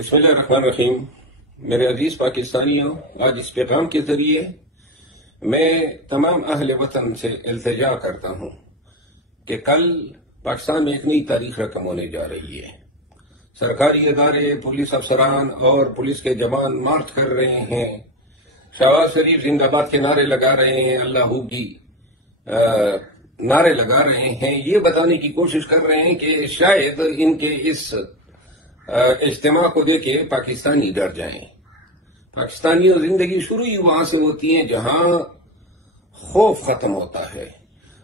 बिस्मिल्लाहिर्रहमानिर्रहीम। मेरे अजीज पाकिस्तानियों, आज इस पैगाम के जरिए मैं तमाम अहले वतन से इल्तिजा करता हूँ कि कल पाकिस्तान में एक नई तारीख रकम होने जा रही है। सरकारी इदारे, पुलिस अफसरान और पुलिस के जवान मार्च कर रहे हैं, शहबाज शरीफ जिंदाबाद के नारे लगा रहे हैं, अल्लाहू की नारे लगा रहे हैं। ये बताने की कोशिश कर रहे हैं कि शायद इनके इस इज्तिमा को देखे पाकिस्तानी डर जाएं। पाकिस्तानियों, जिंदगी शुरू ही वहां से होती है जहां खौफ खत्म होता है,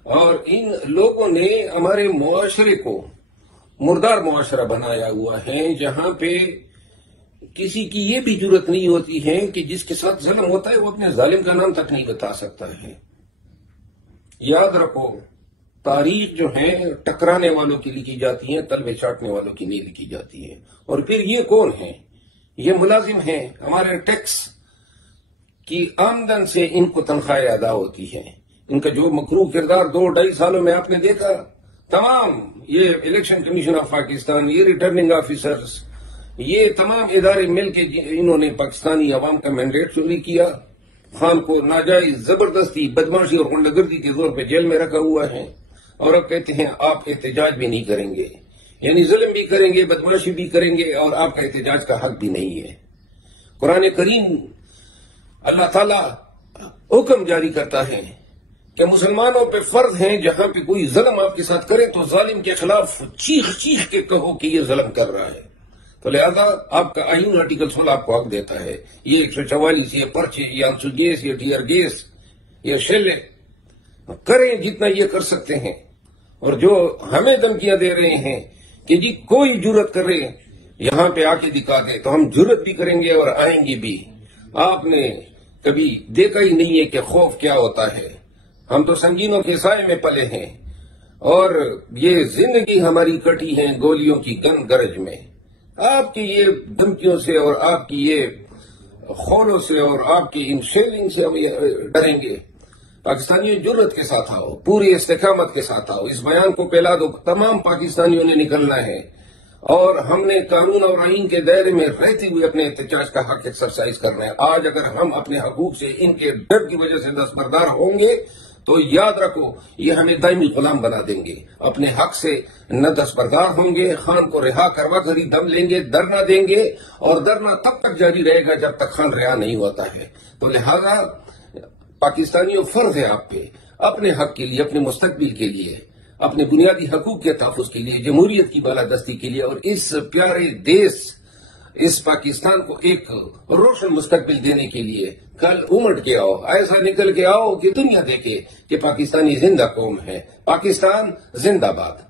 और इन लोगों ने हमारे मुआशरे को मुर्दार मुआशरा बनाया हुआ है, जहां पे किसी की ये भी जरूरत नहीं होती है कि जिसके साथ जुल्म होता है वो अपने जालिम का नाम तक नहीं बता सकता है। याद रखो, तारीख जो है टकराने वालों की लिखी जाती है, तलवे चाटने वालों की नहीं लिखी जाती है। और फिर ये कौन है? ये मुलाजिम हैं, हमारे टैक्स की आमदन से इनको तनख्वाहें अदा होती हैं। इनका जो मकरूह किरदार 2-2.5 सालों में आपने देखा, तमाम ये इलेक्शन कमीशन ऑफ पाकिस्तान, ये रिटर्निंग ऑफिसर्स, ये तमाम इदारे मिलके इन्होंने पाकिस्तानी अवाम का मैंडेट चोरी किया। खान को नाजायज, जबरदस्ती, बदमाशी और गुंडागर्दी के जोर पर जेल में रखा हुआ है, और अब कहते हैं आप एहतजाज भी नहीं करेंगे, यानी जुल्म भी करेंगे, बदमाशी भी करेंगे, और आपका एहतजाज का हक भी नहीं है। कुरान करीम अल्लाह ताला हुक्म जारी करता है कि मुसलमानों पे फर्ज है जहां पे कोई जुल्म आपके साथ करे तो जालिम के खिलाफ चीख चीख के कहो कि ये जुल्म कर रहा है। तो लिहाजा आपका आईन आर्टिकल 16 आपको हक देता है। ये 144, ये पर्चे, ये आंसू गैस, ये टीयर गैस, ये शेल करें जितना ये कर सकते हैं। और जो हमें धमकियां दे रहे हैं कि जी कोई जुर्रत करे यहां पे आके दिखा दे, तो हम जुर्रत भी करेंगे और आएंगे भी। आपने कभी देखा ही नहीं है कि खौफ क्या होता है। हम तो संगीनों के साए में पले हैं, और ये जिंदगी हमारी कटी है गोलियों की गन गरज में। आपकी ये धमकियों से और आपकी ये खौलों से और आपकी इन शेलिंग से हम डरेंगे। पाकिस्तानियों, जुर्रत के साथ आओ, पूरी इस्तेकामत के साथ आओ, इस बयान को फैला दो। तमाम पाकिस्तानियों ने निकलना है, और हमने कानून और आईन के दायरे में रहते हुए अपने एहतजाज का हक एक्सरसाइज करना है। आज अगर हम अपने हकूक से इनके डर की वजह से दस्तबरदार होंगे तो याद रखो ये हमें दायमी गुलाम बना देंगे। अपने हक से न दस्तबरदार होंगे, खान को रिहा करवा कर ही दम लेंगे, धरना देंगे, और धरना तब तक जारी रहेगा जब तक खान रिहा नहीं होता है। तो लिहाजा पाकिस्तानियों, फर्ज है आप पे अपने हक के लिए, अपने मुस्तकबिल के लिए, अपने बुनियादी हकूक के तहफ़्फ़ुज़ के लिए, जमहूरियत की बालादस्ती के लिए, और इस प्यारे देश, इस पाकिस्तान को एक रोशन मुस्तकबिल देने के लिए कल उमड़ के आओ। ऐसा निकल के आओ कि दुनिया देखे कि पाकिस्तानी जिंदा कौम है। पाकिस्तान जिंदाबाद।